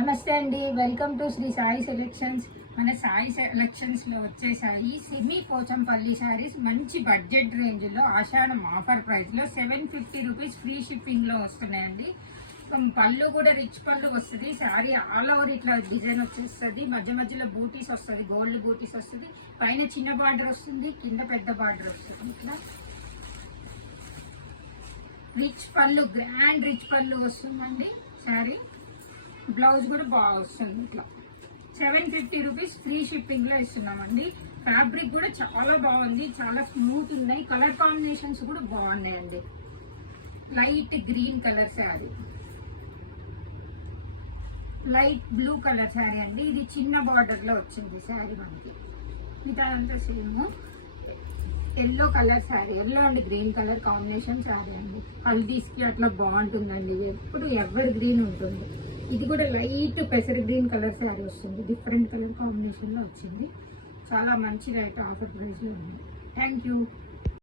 నమస్తే అండి, welcome to Sri Sai selections. మన సాయి సెలెక్షన్స్లో వచ్చేసాయి సిమీ పోచంపల్లి శారీస్ మంచి బడ్జెట్ రేంజ్లో ఆషాఢం ఆఫర్ ప్రైస్లో 750 రూపీస్ ఫ్రీ షిప్పింగ్లో వస్తున్నాయండి. పళ్ళు కూడా రిచ్ పళ్ళు వస్తుంది. శారీ ఆల్ ఓవర్ ఇట్లా డిజైన్ వచ్చేస్తుంది. మధ్య మధ్యలో బూటీస్ వస్తుంది, గోల్డ్ బూటీస్ వస్తుంది. పైన చిన్న బార్డర్ వస్తుంది, కింద పెద్ద బార్డర్ వస్తుంది. ఇట్లా రిచ్ పళ్ళు, గ్రాండ్ రిచ్ పళ్ళు వస్తుందండి. శారీ బ్లౌజ్ కూడా బాగా వస్తుంది. ఇట్లా 750 రూపీస్ ఫ్రీ షిప్పింగ్లో ఇస్తున్నామండి. ఫ్యాబ్రిక్ కూడా చాలా బాగుంది, చాలా స్మూత్ ఉన్నాయి. కలర్ కాంబినేషన్స్ కూడా బాగున్నాయండి. Light green colour sari, light blue colour sari అండి. ఇది చిన్న బార్డర్లో వచ్చింది శారీ మనకి. ఇదంతా same yellow colour sari, yellow and green colour combination sari అండి. హల్దీస్కి అట్లా బాగుంటుందండి. ఎప్పుడు ఎవర్ గ్రీన్ ఉంటుంది. ఇది కూడా లైట్ పెసర్ గ్రీన్ కలర్ శారీ వస్తుంది. డిఫరెంట్ కలర్ కాంబినేషన్లో వచ్చింది. చాలా మంచి రేట్ ఆఫర్ ప్రైస్లో ఉంది. Thank you.